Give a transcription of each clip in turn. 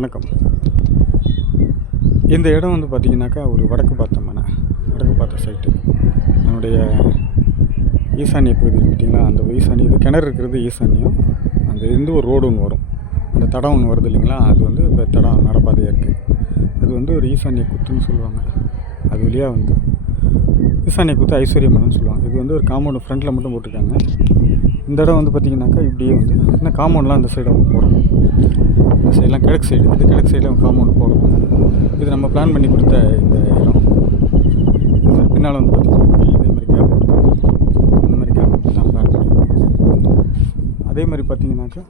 வணக்கம். இந்த இடம் வந்து பார்த்திங்கனாக்கா ஒரு வடக்கு பார்த்த சைட்டு. என்னுடைய ஈசானிய பகுதி பார்த்திங்களா, அந்த ஈசானி இது கிணறு இருக்கிறது ஈசானியம். அந்த இருந்து ஒரு ரோடு ஒன்று வரும், அந்த தடம் ஒன்று வருது இல்லைங்களா, அது வந்து இப்போ தடம் நடப்பாதையாக இருக்குது. அது வந்து ஒரு ஈசானிய குத்துன்னு சொல்லுவாங்க. அது வழியாக வந்து ஈசானிய குத்து ஐஸ்வர்யமனு சொல்லுவாங்க. இது வந்து ஒரு காம்பவுண்டு ஃப்ரண்ட்டில் மட்டும் போட்டிருக்காங்க. இந்த இடம் வந்து பார்த்திங்கனாக்கா இப்படியே வந்து இன்னும் காம்பவுண்ட்லாம் அந்த சைடு போடணும். இந்த சைடெலாம் கிழக்கு சைடு, இந்த கிழக்கு சைடில் காம்பவுண்ட் போடணும். இது நம்ம பிளான் பண்ணி கொடுத்த இந்த இடம். இது பின்னால் வந்து பார்த்திங்கன்னா இதே மாதிரி கேப் இந்த மாதிரி கேப் தான் பிளான் பண்ணி. அதே மாதிரி பார்த்திங்கனாக்கா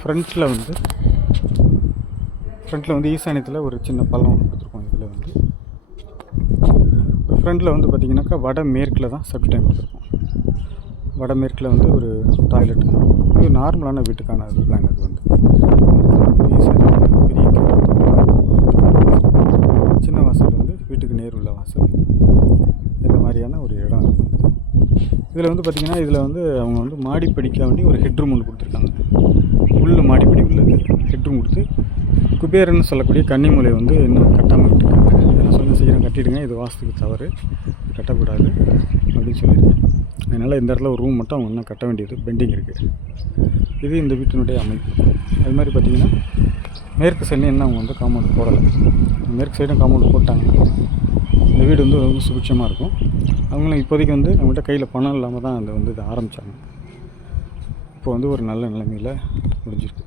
ஃப்ரண்ட்டில் வந்து ஈசானியத்தில் ஒரு சின்ன பள்ளம் கொடுத்துருக்கோம். இதில் வந்து ஃப்ரண்ட்டில் வந்து பார்த்திங்கனாக்கா வடமேற்கில் தான் செப்ட் டைம் கொடுத்துருக்கோம். வடமேற்கில் வந்து ஒரு டாய்லெட், இது நார்மலான வீட்டுக்கான அது பிளான். அது வந்து பெரிய சின்ன வாசல் வந்து வீட்டுக்கு நேர் உள்ள வாசல், இந்த மாதிரியான ஒரு இடம் இருக்குது. இதில் வந்து பார்த்திங்கன்னா இதில் வந்து அவங்க வந்து மாடிப்படிக்க வேண்டி ஒரு ஹெட்ரூம் ஒன்று கொடுத்துருக்காங்க. உள்ள மாடிப்படி உள்ளது ஹெட்ரூம் கொடுத்து குபேரன்னு சொல்லக்கூடிய கன்னிமூலை வந்து இன்னும் கட்டாமல் விட்டுருக்காங்க. நான் சொன்ன சீக்கிரம் கட்டிடுங்க, இது வாஸ்துக்கு தவறு, கட்டக்கூடாது அப்படின்னு சொல்லியிருக்கேன். அதனால் இந்த இடத்துல ஒரு ரூம் மட்டும் அவங்க இன்னும் கட்ட வேண்டியது பெண்டிங் இருக்குது. இது இந்த வீட்டினுடைய அமைப்பு. அது மாதிரி பார்த்திங்கன்னா மேற்கு சைடு என்ன அவங்க வந்து காம்பவுண்ட் போடலை. மேற்கு சைடும் காம்பவுண்ட் போட்டாங்க. இந்த வீடு வந்து ரொம்ப சுபிட்சமாக இருக்கும். அவங்களும் இப்போதைக்கு வந்து நம்மகிட்ட கையில் பணம் இல்லாமல் தான் அந்த வந்து இதை ஆரம்பித்தாங்க. இப்போ வந்து ஒரு நல்ல நிலைமையில் முடிஞ்சிருக்கு.